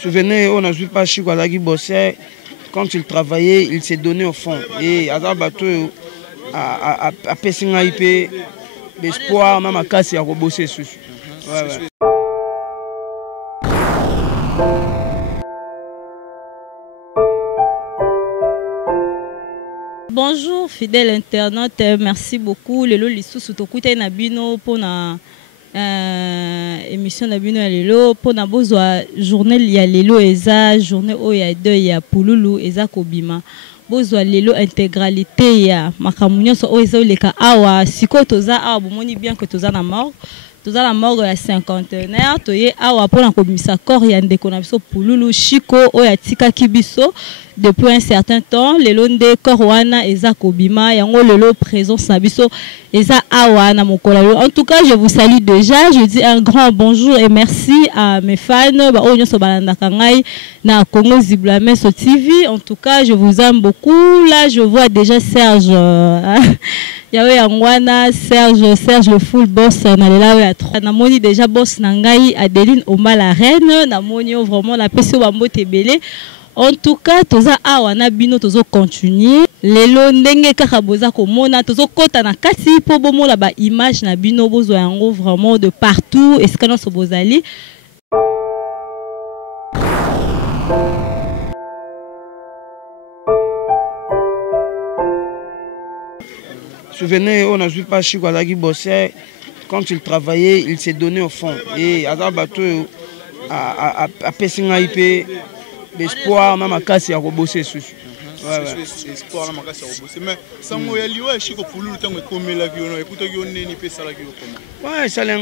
Souvenez, on n'a pas Chico qui bossait. Quand il travaillait, il s'est donné au fond. Et à bateau, à Pessinga IP, l'espoir, même à casser, à rebosser. Bonjour fidèle internaute, merci beaucoup. Lelo lisu sutokuta na bino pour na émission na bino ya lelo pour na bozwa journée ya lelo eza journée o ya deuil ya pululu eza kobima bozwa lelo intégralité ya makamunyo so o eza leka awa siko toza awa bomoni bien que toza na mort. Toza la mort ya 50aire toye awa pour na kobimisa corps ya ndeko na biso pululu Chico o ya tika kibiso depuis un certain temps lelo nde corps wana eza kobima yango lelo présence na biso eza awa na mokola. En tout cas je vous salue déjà, je dis un grand bonjour et merci à mes fans ba o nyoso balandaka ngai na Congo Ziblame so TV. En tout cas je vous aime beaucoup. Là je vois déjà Serge Yawe Yangwana, Serge le full boss na lela ya 3. Na moni déjà boss na ngai Adeline Oma la reine, na moni vraiment la peso bambote belé. En tout cas, toza awa na bino tozo continuer. Lelo ndenge kaka boza komona tozo kota na kati po bomona ba image na bino bozo yango vraiment de partout esika so bozali. Souvenez, on n'a pas Chico qui bossait. Quand il travaillait, il s'est donné au fond. Et à bateau, à Pessinga IP, l'espoir, même à casser, à rebosser. Espoir, même à casser, à rebosser. Mais sans moi, il y a Chico pour le temps que comme la vie, on a écouté qu'on n'est pas ça la vie. Ouais, ça l'a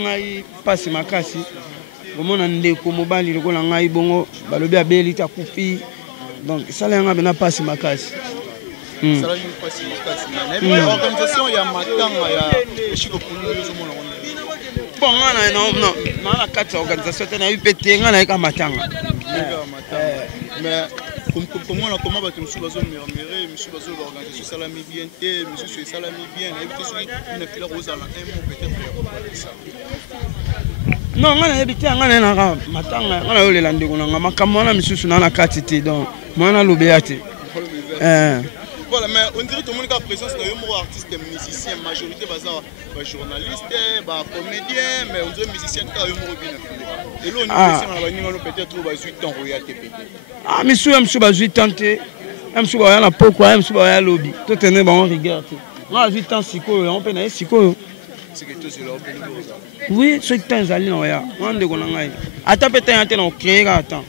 passé ma casse. Comment on est comme mobile, il y a un bongo, balobi abeli ta coupi. Donc ça l'a passé ma casse. L'organisation, il y a Matanga, il y a Chico pour le bon, non, la carte organisation, il y a eu pété, il y a eu Matanga. Mais comment monsieur Bazo murmurer, monsieur Bazo l'organisation salami bien, monsieur salami bien, il a fait la rose à la peut-être. Non, on a habité en Matanga, on a eu les landés, on a makamana, monsieur Sunana Katiti, donc, moi on a l'obéate. Voilà, mais on dirait que tout le monde a présence de l'humour artiste, musicien, majorité de journalistes, comédiens, mais on dirait musicien qui a l'humour bien affilié. Et là, on a peut-être 8 ans royauté. Ah, monsieur, je suis 8 ans, je suis à pourquoi, je suis à lobby. Tout est né, on regarde. On a 8 ans, on peut aller Siko. Oui, c'est 15 années, on a un attends, peut-être, on crée un temps.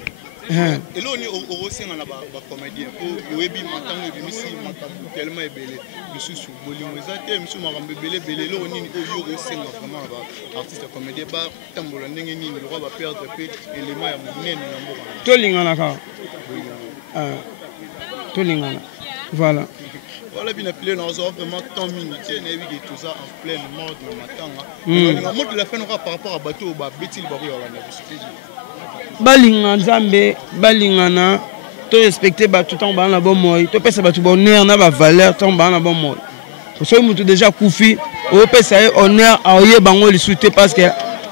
Et là, on est au sein de la comédie. Au début, tellement ébélé. Monsieur Soubolin, monsieur Marambe Belé, là, on est au sein de artiste comédien. Tambola Nengeni, le roi va perdre élément à mon nez. Tolingana. Tolingana. Voilà. Voilà, bien appelé, nous avons vraiment tant minutes, et tout ça en pleine mort de matin. La mode de la fin aura par rapport à bateau, Bétil Barry, balinga nzambe balingana to respecter ba tout en ba na bon moy to pesa ba tout bonheur na ba valeur to ba na bon moy so mutu déjà kufi o pesa honneur a oye bango li souté parce que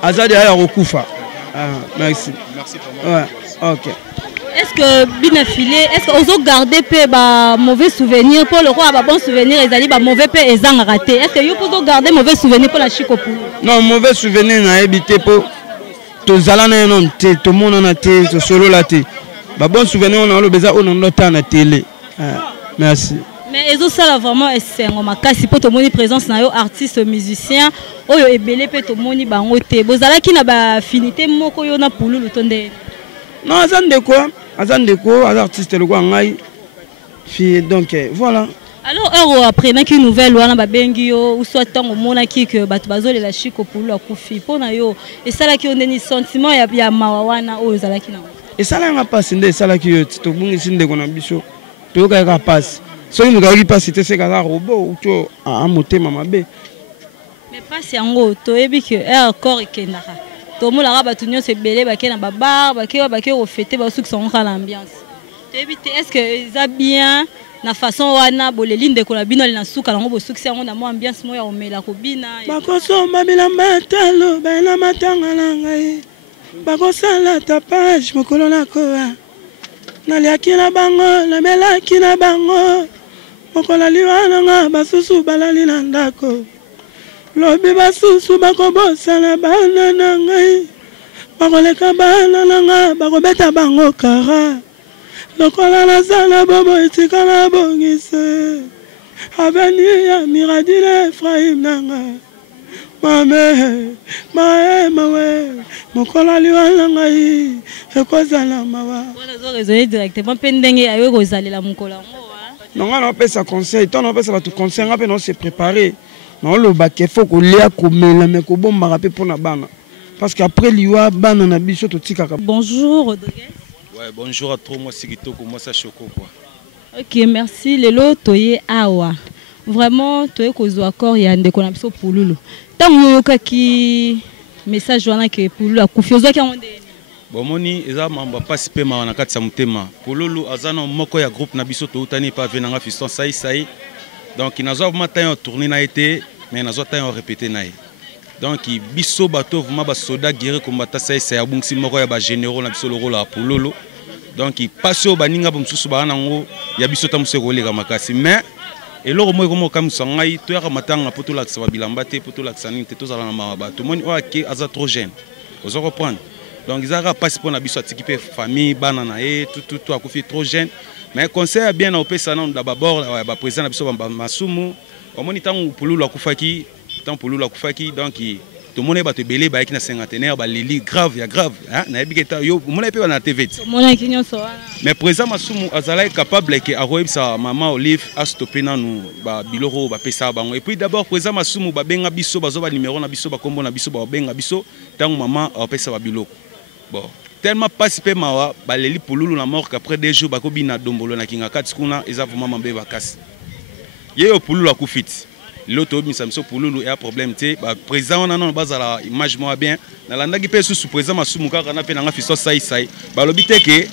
azade ya rokufa. Merci vraiment. Ouais, OK. Est-ce que bien filé, est-ce que vous gardez peu ba mauvais souvenirs pour le roi ba bon souvenir et ali ba mauvais peu et zang raté. Est-ce que vous pouvez garder mauvais souvenirs pour la Chico Pulu? Non, mauvais souvenir na habité pour to zalana non te to mona na te to solo la te ba bon souvenir on a le besoin on a temps na télé. Merci. Mais ezo sala vraiment esengo makasi po to moni présence na yo artiste musicien oyo ebele pe to moni bango te bozala ki na ba affinité moko yo na pululu tonde. Non azande quoi artiste le quoi ngai fi donc voilà. Alors après na ki nouvelle wana ba bengi yo ou soit tango mona ki que bato bazole la Chico Pulu akufi pona yo et sala ki ondeni sentiment ya mawa wana oyo zala ki na. Et sala nga passe nde sala ki yo to bungi sinde kona biso to ka passe. So nous avons pas cité ces gars robot ou tu as monté maman B. Mais pas si en gros, tu es bien que corps et que nara. Tout le monde a battu nous c'est belé, baké na babar, baké au fêté, bas ceux qui sont dans l'ambiance. Tu es bien, est-ce que ça bien na façon wana bolé ligne de kolabino na souka na ngo succès on a mo ambiance mo ya omela kobina. Ba koso mabila matalo ba na matanga na ngai. bakosala tapage mokolo nakoa naliaki na bango namelaki na bango mokola liwa nanga basusu balali na ndako lobi basusu bakobosana bana na ngai bakoleka bana na nga bakobeta bango kara lokola nazala bobo etikala bongise aveni ya miradile Efraim nanga mame mawe mokola liwa na ngai ekozala mawa wana zo raisonner directement pe ndenge ayo kozalela mokola ngo non on appelle ça conseil tant on appelle ça va tout conseil on peut se préparer non le bac il faut qu'on lia komela mais ko bomba rapé pour na bana parce qu'après liwa bana na biso to tikaka. Bonjour Rodriguez. Ouais, bonjour à toi, moi c'est Kitoko, moi ça Choco quoi. OK, merci lelo toye awa. Vraiment toye kozwa accord ya ndeko na biso pululu. Tango yoka ki message wana ke pululu akufiozo ki onde. Bomoni eza mamba participer ma na kati sa mutema. Pululu azana moko ya groupe na biso to utani pa venanga fiston sai. Donc inazo matin tourner na été mais inazo temps répéter na. Donc biso bato vraiment ba soda guerre combattant sai abungsi moko ya ba généraux na biso loko la pululu. Donc passe au baninga bomsusu ba nango ya biso tamuse ko lega makasi mais eloko moi comme comme sangai to ya matanga poto la sa bilamba te poto la sanini te to zala na maba to moni o ke aza trop jeune ozo reprendre donc ils ara passe pour na biso atiki famille bana na e tout akufi trop jeune mais conseil bien na opesa na d'abord ba président na biso ba masumu o moni tangu pululu akufaki tant pululu akufaki donc tout le monde est belé ba na cinquantenaire ba lili grave ya grave hein na ebiketa yo mona pe na TV mona kinyo so mais président masumu azala capable que aroyebisa maman Olive a stopper na nous ba biloro ba pesa bango et puis d'abord président masumu ba benga biso bazo ba numéro na biso ba kombo na biso ba benga biso tango maman a pesa ba biloko bon tellement participer mawa ba leli pululu na mort qu'après 2 jours ba ko bina dombolo na kinga kati kuna eza vraiment mambe bakasi yeyo pululu akufiti l'autre misamso pululu et un problème té ba président on a non bazala image moi bien na landaki pe sous président masumu kaka na pe na fiso sai ba lobite ke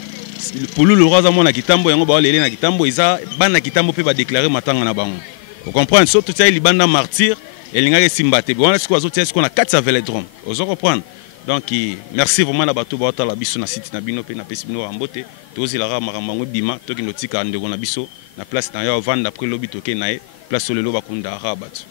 pululu roza mona kitambo yango ba lele na kitambo iza bana kitambo pe ba déclarer matanga na bango vous comprenez surtout ça libanda martyr elinga simbate bon est-ce qu'on a qu'on a 4 vélodrome vous comprendre donc merci vraiment na bato ba la biso na site na bino pe na pesibino ambote tozi la marambango bima to kinotika ndeko na biso na place na yo vendre après lobito ke nae place sur le loba kunda rabat.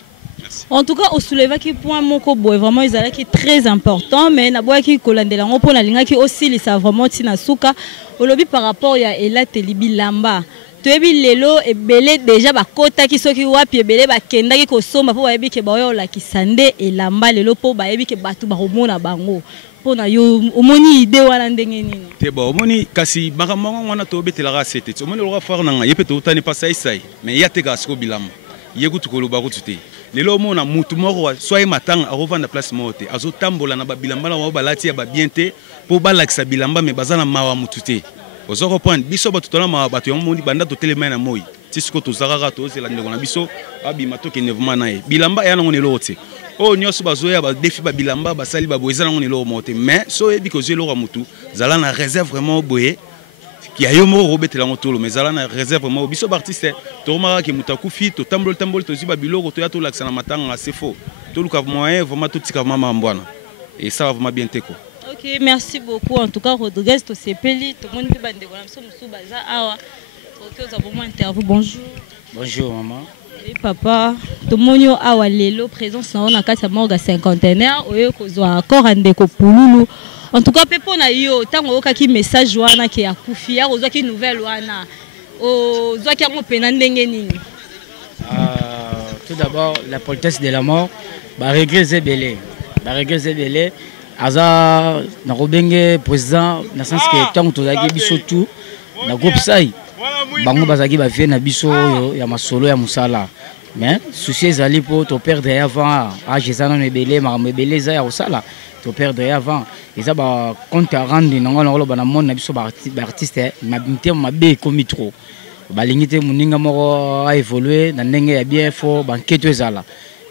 En tout cas, au soulève qui point moko boy vraiment ils allaient qui très important mais na boy qui kolandela ngo pona linga qui aussi les ça vraiment tina suka au lobby par rapport ya ela telibi lamba toyebi lelo e belé déjà ba kota ki soki wapi e belé ba kenda ki kosomba po bayebi ke bayo la kisande e lamba lelo po bayebi ke batu ba romona bango pona yo omoni idée wana ndenge nini te bo omoni kasi makambo wana to betela ra sete omoni lo ra faire nanga yepe to utani pa sai mais ya te gasko bilamba yekutu koloba kututé lelo mona mutu moko soit matanga a revendre place mote azo tambola na ba bilamba na ba balati ya ba bienté po balakisa bilamba mais bazana mawa mututé ozo reprendre biso ba tutona mawa batu ya moni banda to telema na moi tisiko to zarara to zela ndeko na biso abi matoke nevement nae bilamba ya nango nelo te o nyoso bazoya ba défi ba bilamba ba sali ba boeza nango nelo mote mais so ebi ko zelo mutu zala na réserve vraiment boye qui a eu mon robetela ngotolo mais zala na réserve vraiment biso artiste to mara ke mutakufi to tambol to ziba biloko to ya to laksana matanga c'est faux to luka moyen vraiment tout tika mama mbwana et ça va vraiment bien teko. OK, merci beaucoup en tout cas Rodriguez to sepeli to moni pe bande bona so musu baza awa OK nous avons interview bonjour. Bonjour maman. Oui papa to moni awa lelo présence na kati ya morga cinquantenaire oyo kozwa accord andeko pululu. En tout cas, Pepo na yo, tango okaki message wana ke akufi ya ozwaki nouvelle wana. Ozwaki ngo pena ndenge nini? Tout d'abord, la politesse de la mort, ba regret zebele. Ba regret zebele aza na robenge président na sens que tango tozaki biso tout na groupe sai. Bango bazaki ba vie na biso ya masolo ya musala. Mais souci ezali po to perdre avant a jezana no ebele ma ebele za ya usala. To perdre avant et ça ba compte à rendre ngolo bana mon na biso ba artiste ma binte mabe komi trop ba lingite muninga moko a évoluer na ndenge ya bien fort banquete ezala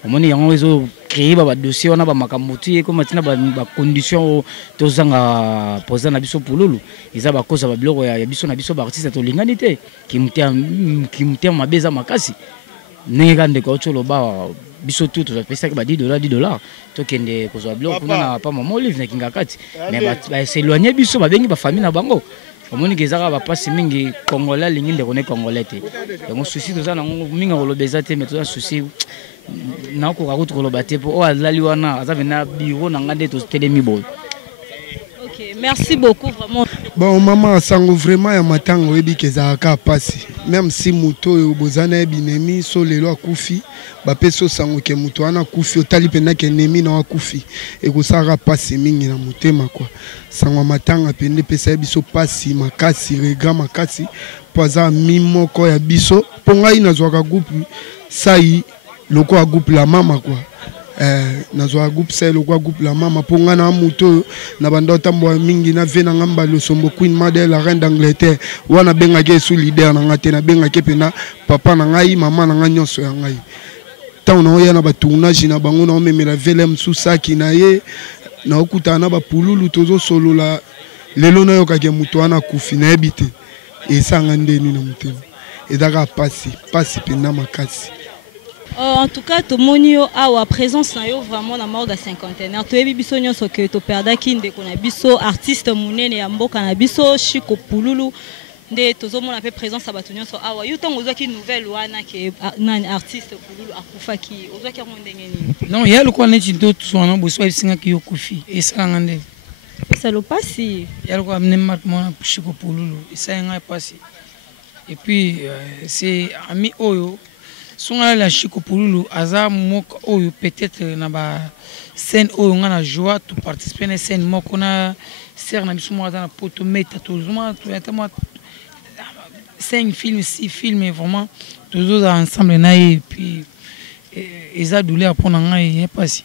omoni yango ezo créer ba dossier wana ba makamuti ko matina ba condition to zanga posa na biso pululu eza ba cause ba biloko ya biso na biso ba artiste to linganité ki mutia mabeza makasi ndenge kande ko cholo ba biso tout tozopesaki ba $10 tokende kozwa biloko kuna na pa mama Olive na Kingakati mais s'éloigner biso babengi ba famille na bango omoni kezaka ba passe mingi congolais lingi ndeko ne congolais te donc souci toza na mingi kolobeza te mais toza souci na ko ka koloba te po o azali wana aza vena bureau na ngande to telemi boy. Merci beaucoup vraiment. Bon maman sango vraiment ya matango ebi kezaka pasi même si moto yo bozana binemi so lelo akufi ba peso sango ke moto ana kufi otali pena ke nemi na akufi ekosaka pasi mingi na motema quoi sango matanga pende pesa biso pasi makasi regret makasi poza mimoko ya biso pongai na zwaka groupe sai loko a groupe la mama quoi nazwa groupe c'est le groupe la mama ponga na moto na banda tambo mingi na vena ngamba lo sombo Queen Mother la reine d'Angleterre wana benga ke sous leader na ngate na benga ke pena papa na ngai mama na ngai nyonso ya ngai tant na oya na ba tournage na bango na memela velem susaki na ye na okuta na ba pululu tozo solo la lelo na yoka ke moto ana kufi na ebite esanga ndeni na mutema edaka pasi pena makasi. En tout cas, tout le monde a présence vraiment dans mort de cinquantenaire. Tu es biso nyonso que tu perds kinde qu'on a biso artiste munene ya mboka na biso Chico Pululu de tozo mon appel présence à batunyo so awa yo tango zo ki nouvelle wana ke nani artiste Pululu akufa ki ozo ki ngondengeni. Non, il y a le quoi neti to so na boso singa ki yokufi et ça ngande. Ça le passe. Il y a le quoi amener mon Chico Pululu et ça nga passe. Et puis c'est ami oyo songa la Chico Pululu aza moko oyo peut-être na ba scène oyo ngana joie to participer na scène moko na ser na biso mo na poto meta to zuma to yatama 5 films 6 films vraiment tous ensemble na et puis eza douleur pour na ngai passé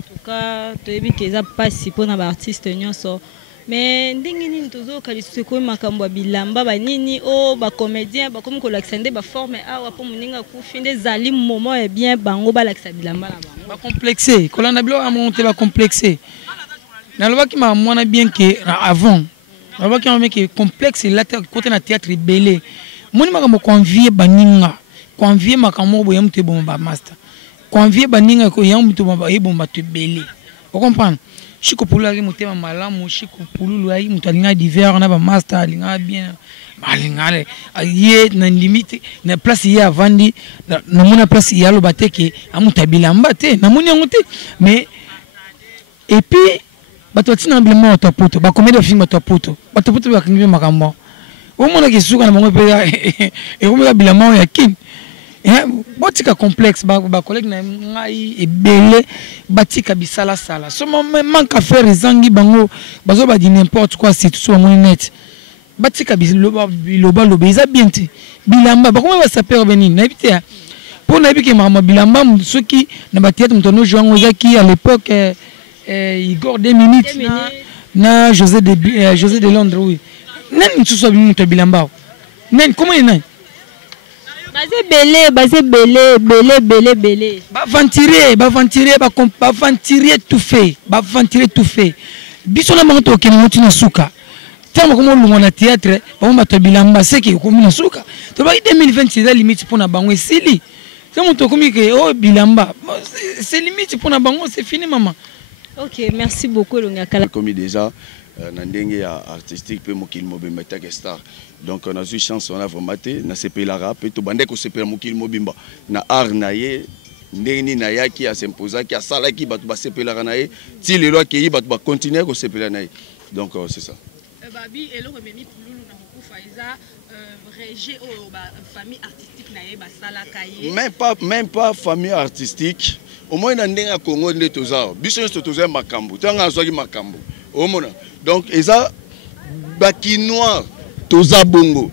en tout cas to ebi ke eza passé pour na ba artiste nyonso. Mais ndenge nini tozo kalisu ko makambo ya bilamba ba nini o ba comédien ba comme ko l'accender ba forme awa po muninga ku finde zali moment et bien bango ba l'accès bilamba na bango ba complexé ko landa bilo a monter ba complexé na loba ki ma mona bien que avant na loba ki ma que complexe la côté na théâtre belé moni makambo convier baninga convier makambo bo yamte bon ba master convier baninga ko yamte bon ba ebomba te belé vous comprenez. Chico Pululu ari mutema malamu Chico Pululu ari mutalinga divers na ba master alinga bien malingale ye na limite na place ye avandi na mona place ya lo bateke amutabila mbate na moni ngote mais et puis bato tina blement to poto ba comédie film to poto bato poto ba kingi makambo o mona ke suka na bango pe e ko bilamo ya kin botika complexe ba collègue na ngai ebele batika bisala sala so manque à faire ezangi bango bazo ba di n'importe quoi c'est tout sur mon net batika biloba lobeza bien te bilamba ba comment va s'appeler venir na bité pour na bité mama bilamba soki na ba théâtre mtono joango zaki à l'époque Igor 2 minutes na José de Londres oui nani tsuso bilamba nani comment est Basé belé. Ba ventirer tout fait. Biso na mango to kena mutina suka. Tama comme lu na théâtre, ba mba to bilamba seki ko mina suka. To ba 2020 c'est la limite pour na bango esili. Tama to komi ke o bilamba. C'est limite pour na bango, c'est fini maman. OK, merci beaucoup Longakala. Comme déjà nandenge artistique pe mokil mobimba take star. Donc on a eu chance on a vraiment maté na CP la rap et to bande ko CP mokil mobimba na art na ye ndeni na yaki a s'imposer ki a sala ki ba CP la na ye ti le loi ki ba continuer ko CP la na ye. Donc c'est ça. Babi elo rememi Pululu na kokufa eza régie o ba famille artistique na ye ba sala kaye. Même pas famille artistique. Au moins na ndenga Congo nde toza. Biso to toza makambo. Tanga zwaki makambo. Au moins donc eza bakinois toza bongo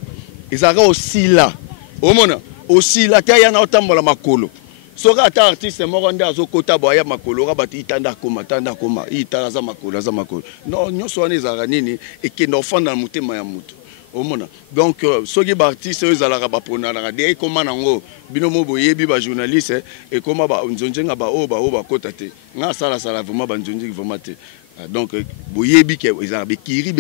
ezaka aussi là au mona aussi là ta yana otambola makolo soka ata artiste moko nde azokota boya makolo ka bati tanda koma itala za makolo non nyonso wana ezaka nini ekenda ofanda na motema ya mutu au mona donc soki ba artiste ezalaka ba ponana de koma nango bino mo boyebi ba journaliste et koma ba nzonjenga ba kota te nga sala vraiment ba nzonjenga vraiment te Donc boyebi ke ezala bekiri.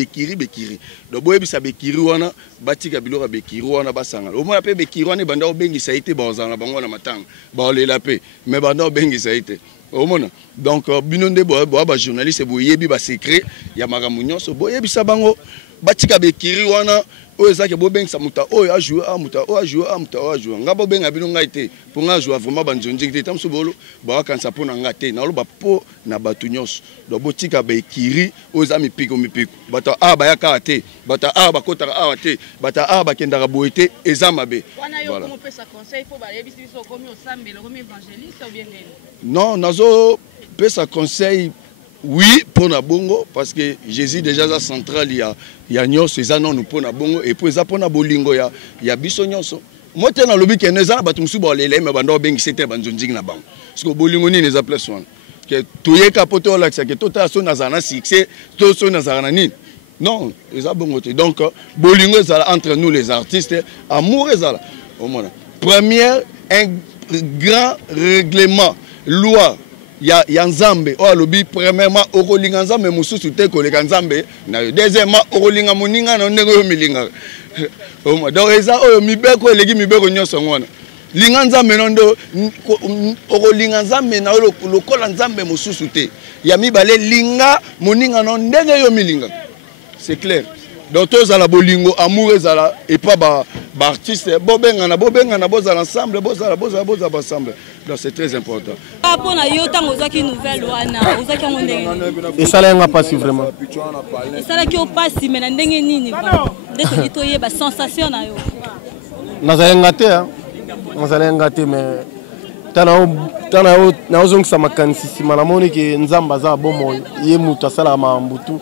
Donc boyebi sa bekiri wana batika biloko bekiri wana basanga. Au moins pe bekiri wana banda obengisa ite bazana bango na matanga. Ba lela pe mais banda obengisa ite. Au moins donc binonde ba journaliste boyebi ba secret ya makambo nyonso boyebi sa bango batika bekiri wana oyo ezaki bobengisa muta oyo a jouer nga bobenga bino ngai te pour nga jouer vraiment banjonji te tamso bolo ba kansa pona nga te na lo ba po na batu nyonso do botika bekiri oyo za mipiko bata ba ya ka te bata ba kota a te bata ba kendaka boete eza mabe voilà comment pesa conseil faut ba yebisi so komi osambela komi évangéliste ou bien non nazo pesa conseil. Oui, pour na bongo, parce que Jésus déjà est central, il y a nyos, ils en ont pour na bongo, et puis ils pour na bolingo, il y a biso nyos. Moi, je suis dans le but que nous avons battu sur les lèvres, mais nous avons bien c'était banjonjing na bang. Parce que bolingo ni les appels soin. Que tout est capoté là, que tout a son azana succès, tout son azana ni. Non, ils ont bongo. Donc bolingo est entre nous les artistes, amour est là. Au moins, première, un grand règlement, loi. Ya nzambe o alobi premièrement okolinga nzambe mususu te koleka nzambe na deuxièmement okolinga moninga na ndenge yo milinga o donc eza oyo mibeko eleki mibeko nyonso ngona linga nzambe ndo okolinga nzambe na lokola nzambe mususu te ya mibale linga moninga na ndenge yo milinga c'est clair. Donc tous à la bolingo amour ezala et pas ba artiste bobenga na bozala ensemble bozala ensemble. Donc c'est très important. Pona yo tango zaki nouvelle wana ozaki ngondenge. Et ça là nga passi vraiment. Et ça là ki o passi mais na ndenge nini vraiment. Ndeko litoye ba sensation na yo. Nazalenga te mais tana na ozongisa makanisi sima na moni ke nzamba za bomo ye mutu asala mambutu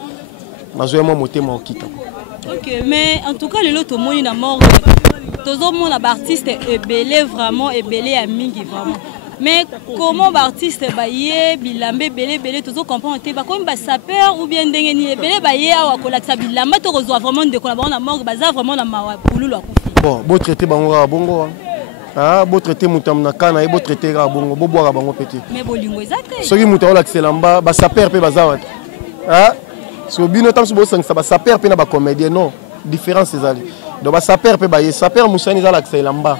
nazoyemo motema okita. Ok, mais en tout cas, le lot au monde na mort. Tous les monde artiste est belé vraiment et belé à mingi vraiment. Mais comment artiste baye bilambe belé tous comprendre te ba comme ba sapeur ou bien ndenge ni belé baye awa kolaksa bilamba to reçoit vraiment de collaborer na mort baza vraiment na mawa pululu akufi. Bon, beau traiter bango ka bongo. Ah, beau traiter mutam na kana et beau traiter ka bongo, beau boire bango petit. Mais bolingo ezate. Soki muta olakse lamba ba sapeur pe baza. Ah so bino tam so bo sang ça saper pe na ba comédien non différence ezali donc ba saper pe ba ye saper musani za la lamba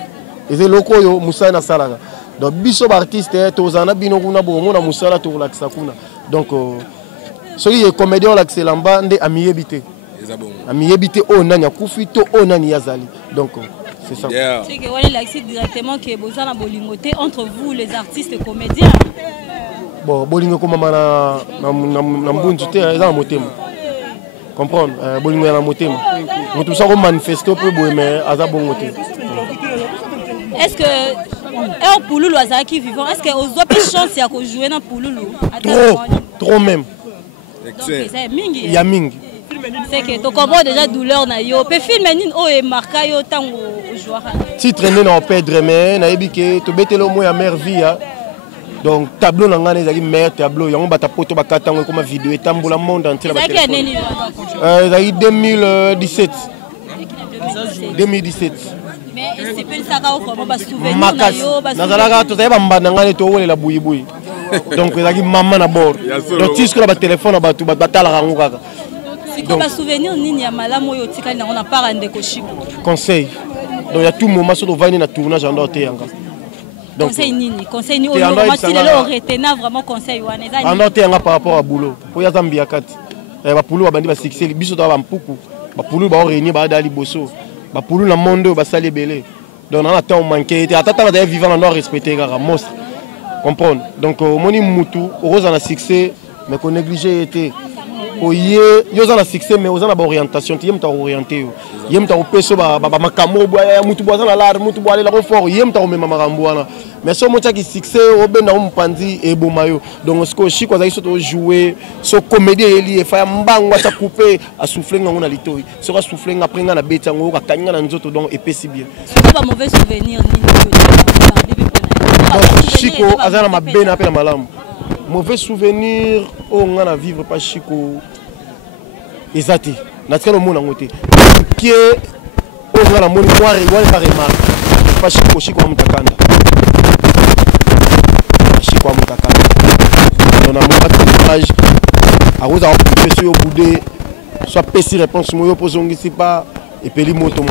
eze loko yo musani na salaka donc biso ba artiste to zana bino kuna bo mona musala to la kuna donc so ye comédien la lamba nde amiyebité amiyebité o nani akufi to o nani yazali donc c'est ça. C'est que voilà l'accès directement que bozana bolingoté entre vous les artistes et comédiens. Bon, bolingo comme na mbunzu te eza motema. Comprendre, bolingo na motema. Mutu sa ko manifester peu boye mais aza bongo te. Est-ce que un Pululu azaki vivant, est-ce que ozo pe chance ya ko jouer na Pululu? Trop même. Il y a mingi. C'est que tu comprends déjà douleur na yo. Pe film nini o e marka yo tango joueur. Titre né na perdre mais na ebike to betelo mo ya mère vie. Donc tableau nanga ezali meilleur tableau yango bata poto bakata ngo comme vidéo etambola monde entier ba téléphone. Ezali 2017. 2017. Mais c'est pas ça ka ko ba souvenir na yo ba. Nazalaka to zeba mbanda ngane to wolela buyi. Donc ezali maman na bord. Donc tisque la ba téléphone ba tu batala rango kaka. Si ko ba souvenir nini ya malamu yo tikali na on part ndeko Chiko. Conseil. Donc il y a tout moment sur le na tournage en doté yanga. Conseil nini au moment si le retenir vraiment conseil wana eza en noté par rapport à boulot pour ya Zambia kati ba pulu ba bandi ba succès biso to ba mpuku ba pulu ba réunir ba dali bosso ba pulu na monde ba sali belé donc on attend manquer et atata ba vivant na non respecter gara monstre comprendre donc moni mutu rose na succès mais qu'on négliger était oye yo za na succès mais oza na ba orientation ti yemta orienter yo yemta opeso ba makamo boya mutu boza na lar mutu boale la fort yemta o mema makambo wana mais so motia ki succès obenda umpanzi e bomayo donc ce que Chiko za iso to jouer so comédie eli e fa mbango sa couper a souffler ngana na litoi so ka souffler nga prenga na beta ngo ka kanga na nzoto donc epé si bien c'est pas mauvais souvenir ni Chiko azana mabena pe na malamu mauvais souvenir o ngana vivre pas Chiko ezati na tselo mona ngote qui o ngana moni moi rigole pas remarque pas Chiko mutakanda Chiko mutakanda on a mon entourage akozala occupé so yo bude soit pesi réponse moyo pozongisi pa epeli moto